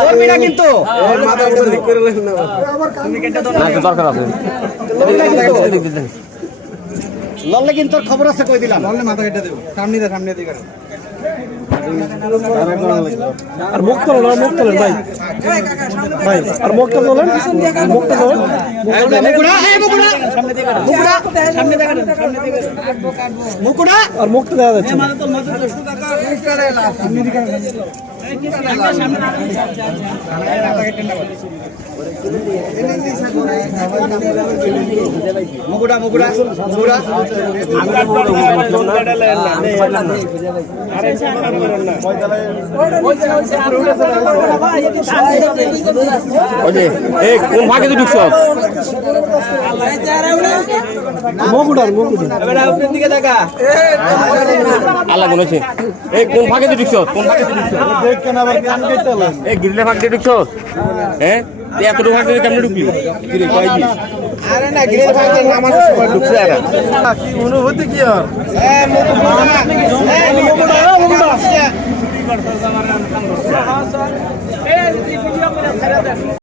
করবি না কিন্তু দরকার আছে লড়লে কিন্তু তোর খবর আছে কই দিলাম লড়লে মাথা কেটে দেবো সামনে দিকে আর মুখ তোলেন ভাই আর মুখটা তোলেন মুকুড়া আর মুখটা দেখা যাচ্ছে না। মুকুড়া মুকুড়া মুকুড়া কোন ভাগে তো ঢুকছ আল্লাহ বলেছে এই কোন ভাগে তো ঢুকছ কোন ভাগে এই গিরিলে ভাগ দিয়ে ঢুকছ হ্যাঁ এতটুকু ভাগ দিয়ে কেমনে ঢুকলি আরে না গিরে ভাই আমার সময় ঢুকছে আর কি অনুভূতি কি আর মুকুড়া